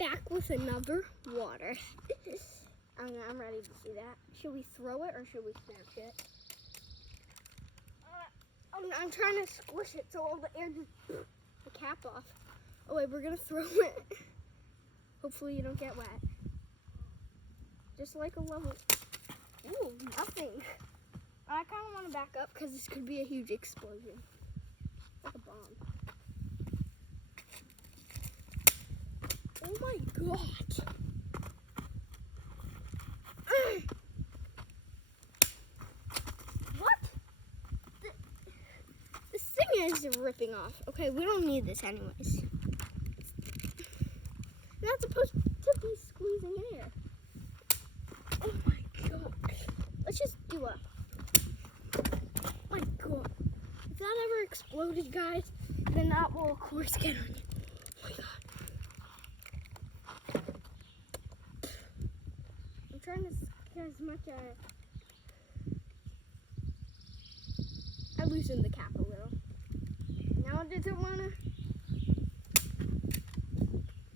back with another water. I'm ready to see that. Should we throw it or should we smash it? I'm trying to squish it so all the air just the cap off. Oh wait, we're gonna throw it. Hopefully you don't get wet. Just like a level. Ooh, nothing. I kind of want to back up because this could be a huge explosion. Like a bomb. Oh my god. What? This thing is ripping off. Okay, we don't need this anyways. You're not supposed to be squeezing air. Oh my gosh. Let's just do a. Oh my god. If that ever exploded, guys, then that will of course get on you. Oh my god. I'm trying to get as much I loosened the cap a little. Now does it wanna?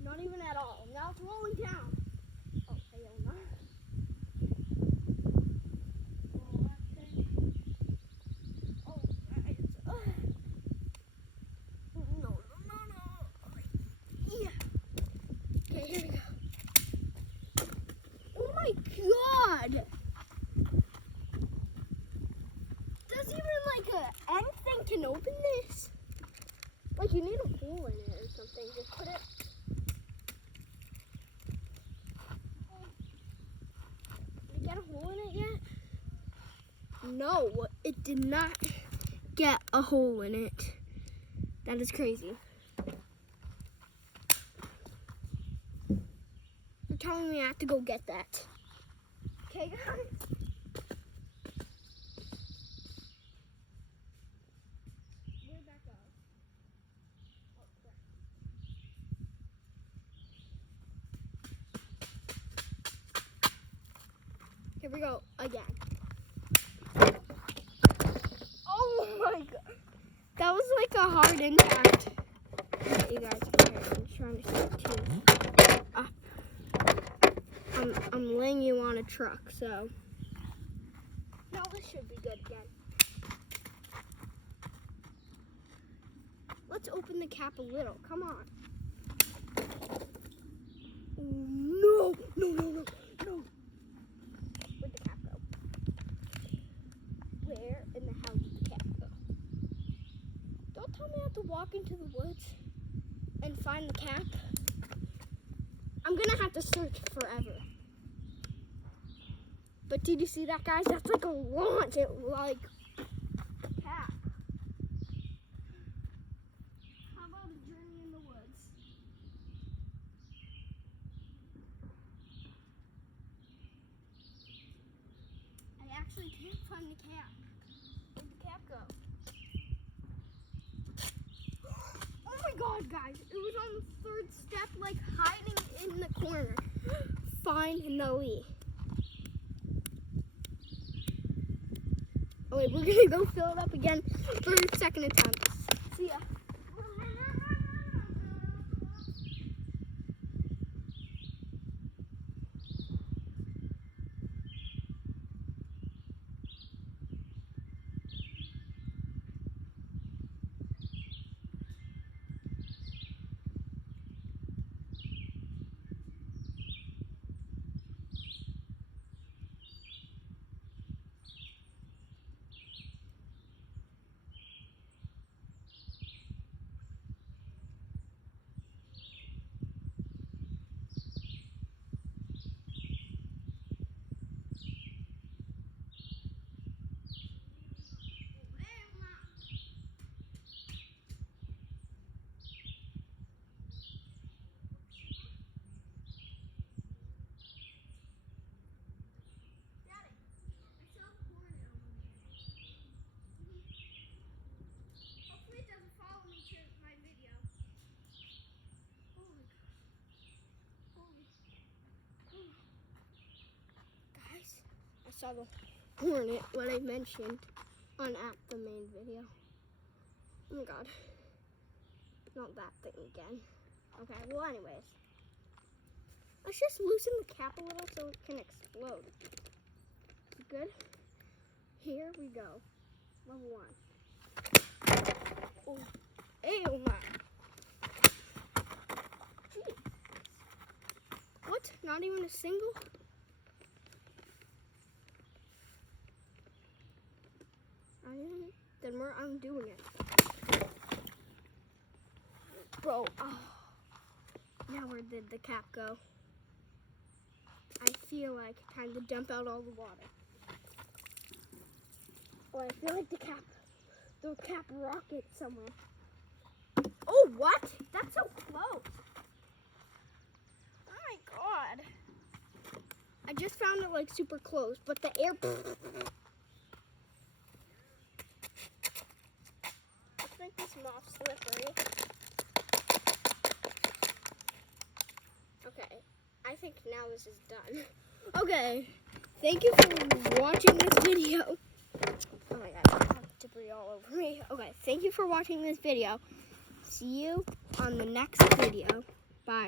Not even at all. Now it's rolling down. Oh, hell no. God! Does even anything can open this? Like you need a hole in it or something. Just put it. Did it get a hole in it yet? No, it did not get a hole in it. That is crazy. You're telling me I have to go get that. Okay, guys. Where'd that go? Oh, crap. Here we go again. Oh my god. That was like a hard impact. You guys, I'm trying to shoot too. I'm laying you on a truck, so now this should be good again. Let's open the cap a little. Come on. No, no, no, no, no. Where'd the cap go? Where in the hell did the cap go? Don't tell me I have to walk into the woods and find the cap. I'm gonna have to search forever. But did you see that, guys? That's like a launch. It like cap. How about a journey in the woods? I actually can't find the cap. Where'd the cap go? Oh my god, guys. It was on the third step, like hiding in the corner. Finally. Oh wait, we're gonna go fill it up again for a second attempt. See ya. Saw the hornet, what I mentioned on at the main video. Oh my god. Not that thing again. Okay, well anyways. Let's just loosen the cap a little so it can explode. Good. Here we go. Level 1. Oh, ew, my. Jeez. What? Not even a single? Then I'm doing it. Bro, oh. Now where did the cap go? I feel like time to dump out all the water. Oh, I feel like the cap rocket somewhere. Oh, what? That's so close. Oh my god. I just found it like super close, but the air. Looks like this mop's slippery. Okay, I think now this is done. Okay, thank you for watching this video. Oh my god, I have debris all over me. Okay, thank you for watching this video. See you on the next video.